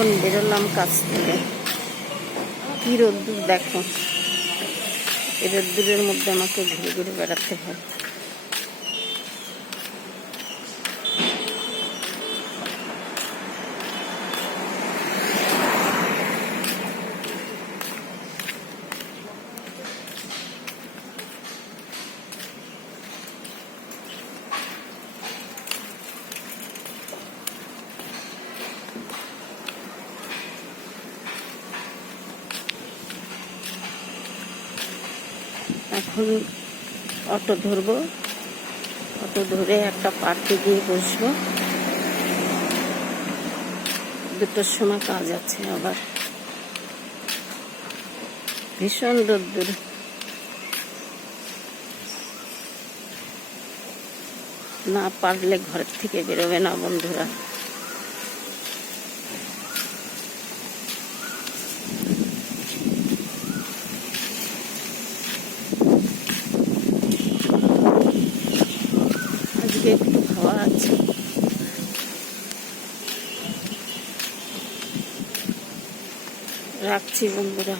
এখন বেরোলাম কাছ থেকে। কি রোদ্দুর দেখো, এই রোদ্দুরের মধ্যে আমাকে ঘুরে ঘুরে বেড়াতে হয়। এখন অটো ধরবো, অটো ধরে একটা পার্কে গিয়ে বসবো। 2টোর সময় কাজ আছে আবার। ভীষণ রোদ্দুর, না পারলে ঘরের থেকে বেরোবে না বন্ধুরা। আজকে একটু হাওয়া আছে। রাখছি বন্ধুরা।